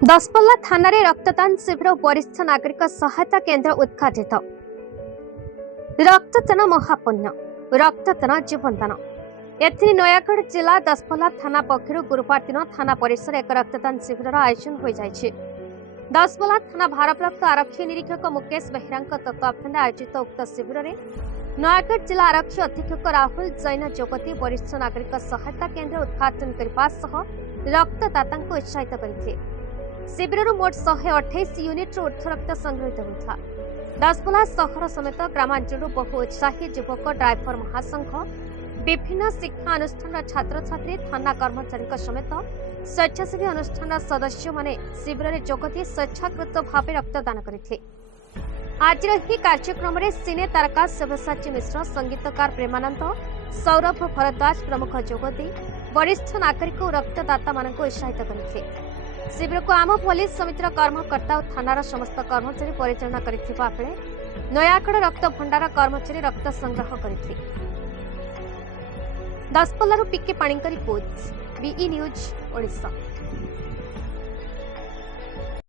दसपल्ला थाना रे रक्तदान शिविर वरिष्ठ नागरिक सहायता केन्द्र उद्घाटित। रक्तदान महापुण्य, रक्तदान जीवनदान। एथिनि नयागढ़ जिला दसपल्ला थाना पक्षरु गुरुवार दिन थाना परिसर एक रक्तदान शिविर आयोजन हो जायछि। दसपल्ला थाना भारप्राप्त आरक्षी निरीक्षक मुकेश बेहरा तत्वावधान आयोजित उक्त शिविर में नयागढ़ जिला आरक्षी अधीक्षक राहुल जैन जोगती वरिष्ठ नागरिक सहायता केन्द्र उद्घाटन करने रक्तदाता उत्साहित करते। शिविर मोट 128 यूनिट ऊर्ध रक्त संग्रहित होता। दसपल्ला सहर समेत ग्रामांचल बहु उत्साही युवक ड्राइवर महासंघ विभिन्न शिक्षा अनुष्ठान छात्र छात्री थाना कर्मचारी समेत स्वेच्छासेवी अनुष्ठान सदस्य माने शिविर में जोगदी स्वेच्छाकृत भाव रक्तदान करते। आज कार्यक्रम में सिने तारका शिवसाची मिश्र, संगीतकार प्रेमानंद, सौरभ भरद्वाज प्रमुख जोगदी वरिष्ठ नागरिक और रक्तदाता मान उत्साहित करते। शिविर को आम पुलिस समितिर कर्मकर्ता और थानार समस्त कर्मचारी परिचालना करथिबा बेले नयागढ़ रक्त भंडार कर्मचारी रक्त संग्रह करथिले। दसपल्लारू पीके Panikkar report, be news Odisha.